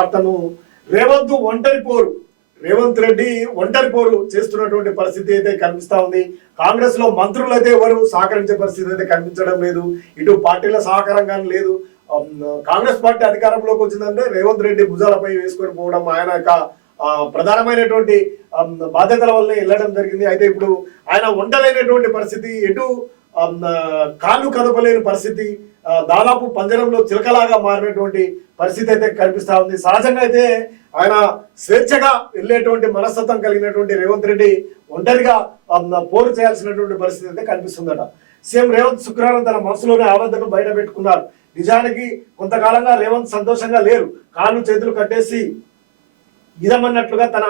వార్తను రేవంత్ ఒంటరి పోరు. రేవంత్ రెడ్డి ఒంటరి పోరు చేస్తున్నటువంటి పరిస్థితి అయితే కనిపిస్తా ఉంది. కాంగ్రెస్లో మంత్రులు అయితే ఎవరు సహకరించే పరిస్థితి అయితే కనిపించడం లేదు. ఇటు పార్టీల సహకారం కానీ లేదు. కాంగ్రెస్ పార్టీ అధికారంలోకి వచ్చిందంటే రేవంత్ రెడ్డి భుజాలపై వేసుకొని పోవడం ఆయన యొక్క ప్రధానమైనటువంటి బాధ్యతల వల్లనే వెళ్ళడం జరిగింది. అయితే ఇప్పుడు ఆయన ఒంటరైనటువంటి పరిస్థితి ఎటు కాళ్ళు కదపలేని పరిస్థితి దాదాపు పంజరంలో చిలకలాగా మారినటువంటి పరిస్థితి అయితే కనిపిస్తూ ఉంది. సహజంగా అయితే ఆయన స్వేచ్ఛగా వెళ్ళేటువంటి మనస్తత్వం కలిగినటువంటి రేవంత్ రెడ్డి ఒంటరిగా పోరు చేయాల్సినటువంటి పరిస్థితి అయితే కనిపిస్తుందట. సీఎం రేవంత్ శుక్రవారం తన మనసులోనే ఆవేదనను బయట పెట్టుకున్నారు. నిజానికి కొంతకాలంగా రేవంత్ సంతోషంగా లేరు. కాళ్ళు చేతులు కట్టేసి ఇదమన్నట్లుగా తన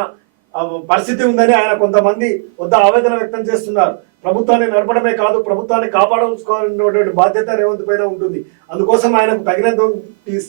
పరిస్థితి ఉందని ఆయన కొంతమంది వద్ద ఆవేదన వ్యక్తం చేస్తున్నారు. ప్రభుత్వాన్ని నడపడమే కాదు ప్రభుత్వాన్ని కాపాడుకోవాలన్నటువంటి బాధ్యత రేవంత్ పైన ఉంటుంది. అందుకోసం ఆయనకు తగినంత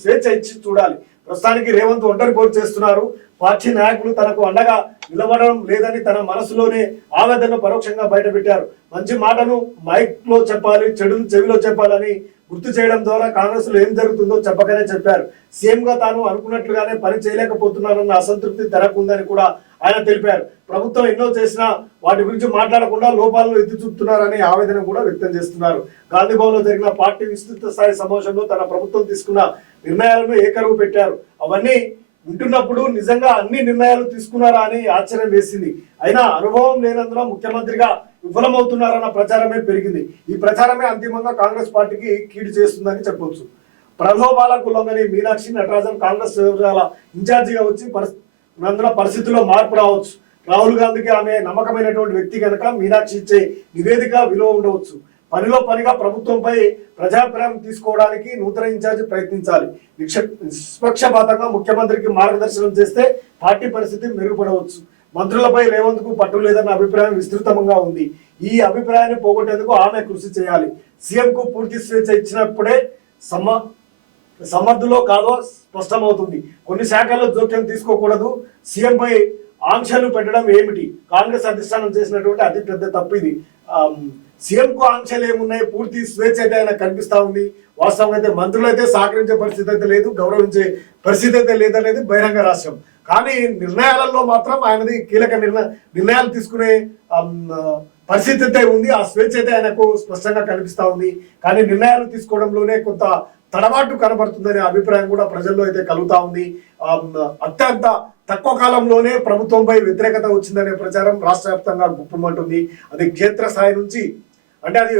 స్వేచ్ఛ ఇచ్చి చూడాలి. ప్రస్తుతానికి రేవంత్ ఒంటరి పోటీ చేస్తున్నారు. పార్టీ నాయకులు తనకు అండగా నిలబడడం లేదని తన మనసులోనే ఆవేదన పరోక్షంగా బయటపెట్టారు. మంచి మాటను మైక్లో చెప్పాలి చెడును చెవిలో చెప్పాలని గుర్తు చేయడం ద్వారా కాంగ్రెస్లో ఏం జరుగుతుందో చెప్పకనే చెప్పారు. సీఎం గా తాను అనుకున్నట్లుగానే పని చేయలేకపోతున్నానన్న అసంతృప్తి తెరకుందని కూడా ఆయన తెలిపారు. ప్రభుత్వం ఎన్నో చేసినా వాటి గురించి మాట్లాడకుండా లోపాలను ఎత్తి చూపుతున్నారని ఆవేదన కూడా వ్యక్తం చేస్తున్నారు. గాంధీభవన్లో జరిగిన పార్టీ విస్తృత స్థాయి సమావేశంలో తన ప్రభుత్వం తీసుకున్న నిర్ణయాలను ఏకరువు పెట్టారు? అవన్నీ వింటున్నప్పుడు నిజంగా అన్ని నిర్ణయాలు తీసుకున్నారా అని ఆశ్చర్యం వేసింది. అయినా అనుభవం లేనందున ముఖ్యమంత్రిగా విఫలమవుతున్నారన్న ప్రచారమే పెరిగింది. ఈ ప్రచారమే అంతిమంగా కాంగ్రెస్ పార్టీకి కీడు చేస్తుందని చెప్పొచ్చు. ప్రలోభాలకు లొంగని మీనాక్షి నటరాజన్ కాంగ్రెస్ వ్యవహారాల ఇన్ఛార్జిగా వచ్చి పరిస్థితి పరిస్థితుల్లో మార్పు రావచ్చు. రాహుల్ గాంధీకి ఆమె నమ్మకమైనటువంటి వ్యక్తి కనుక మీనాక్షి ఇచ్చే నివేదిక విలువ ఉండవచ్చు. పనిలో పనిగా ప్రభుత్వంపై ప్రజాభిప్రాయం తీసుకోవడానికి నూతన ఇన్ఛార్జి ప్రయత్నించాలి. నిక్ష- నిష్పక్షపాతంగా ముఖ్యమంత్రికి మార్గదర్శనం చేస్తే పార్టీ పరిస్థితి మెరుగుపడవచ్చు. మంత్రులపై రేవంత్కు పట్టు లేదన్న అభిప్రాయం విస్తృతంగా ఉంది. ఈ అభిప్రాయాన్ని పోగొట్టేందుకు ఆమె కృషి చేయాలి. సీఎం కు పూర్తి స్వేచ్ఛ ఇచ్చినప్పుడే సమ సమర్థులో కాదో స్పష్టమవుతుంది. కొన్ని శాఖల్లో జోక్యం తీసుకోకూడదు. సీఎంపై ఆంక్షలు పెట్టడం ఏమిటి? కాంగ్రెస్ అధిష్టానం చేసినటువంటి అతి పెద్ద తప్పు ఇది. సీఎం కు ఆంక్షలు ఏమున్నాయి? పూర్తి స్వేచ్ఛ అయితే ఆయన కనిపిస్తా ఉంది. వాస్తవంగా అయితే మంత్రులు అయితే సహకరించే పరిస్థితి అయితే లేదు గౌరవించే పరిస్థితి అయితే లేదనేది బహిరంగ రాష్ట్రం. కానీ నిర్ణయాలలో మాత్రం ఆయనది కీలక నిర్ణయ నిర్ణయాలు తీసుకునే పరిస్థితి అయితే ఉంది. ఆ స్వేచ్ఛ అయితే ఆయనకు స్పష్టంగా కనిపిస్తా ఉంది. కానీ నిర్ణయాలు తీసుకోవడంలోనే కొంత తడబాటు కనబడుతుందనే అభిప్రాయం కూడా ప్రజల్లో అయితే కలుగుతా ఉంది. అత్యంత తక్కువ కాలంలోనే ప్రభుత్వంపై వ్యతిరేకత వచ్చిందనే ప్రచారం రాష్ట్ర వ్యాప్తంగా గుప్పమంటుంది. అది క్షేత్రస్థాయి నుంచి అంటే అది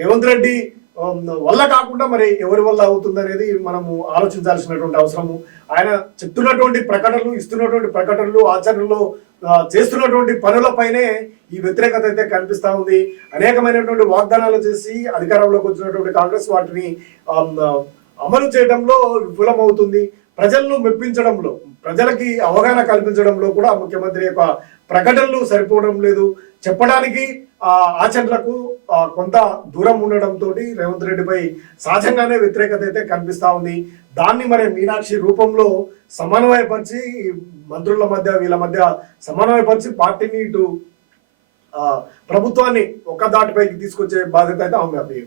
రేవంత్ రెడ్డి వల్ల కాకుండా మరి ఎవరి వల్ల అవుతుంది అనేది మనము ఆలోచించాల్సినటువంటి అవసరము. ఆయన చెప్తున్నటువంటి ప్రకటనలు ఇస్తున్నటువంటి ప్రకటనలు ఆచరణలో చేస్తున్నటువంటి పనులపైనే ఈ వ్యతిరేకత అయితే కనిపిస్తూ ఉంది. అనేకమైనటువంటి వాగ్దానాలు చేసి అధికారంలోకి వచ్చినటువంటి కాంగ్రెస్ వాటిని అమలు చేయడంలో విఫలమవుతుంది. ప్రజలను మెప్పించడంలో ప్రజలకి అవగాహన కల్పించడంలో కూడా ముఖ్యమంత్రి యొక్క ప్రకటనలు సరిపోవడం లేదు. చెప్పడానికి ఆ ఆచరణలకు కొంత దూరం ఉండడంతో రేవంత్ రెడ్డిపై సహజంగానే వ్యతిరేకత అయితే కనిపిస్తూ ఉంది. దాన్ని మరి మీనాక్షి రూపంలో సమన్వయపరిచి మంత్రుల మధ్య వీళ్ళ మధ్య సమన్వయపరిచి పార్టీని ఇటు ప్రభుత్వాన్ని ఒక దాటిపైకి తీసుకొచ్చే బాధ్యత అయితే ఆమె మీద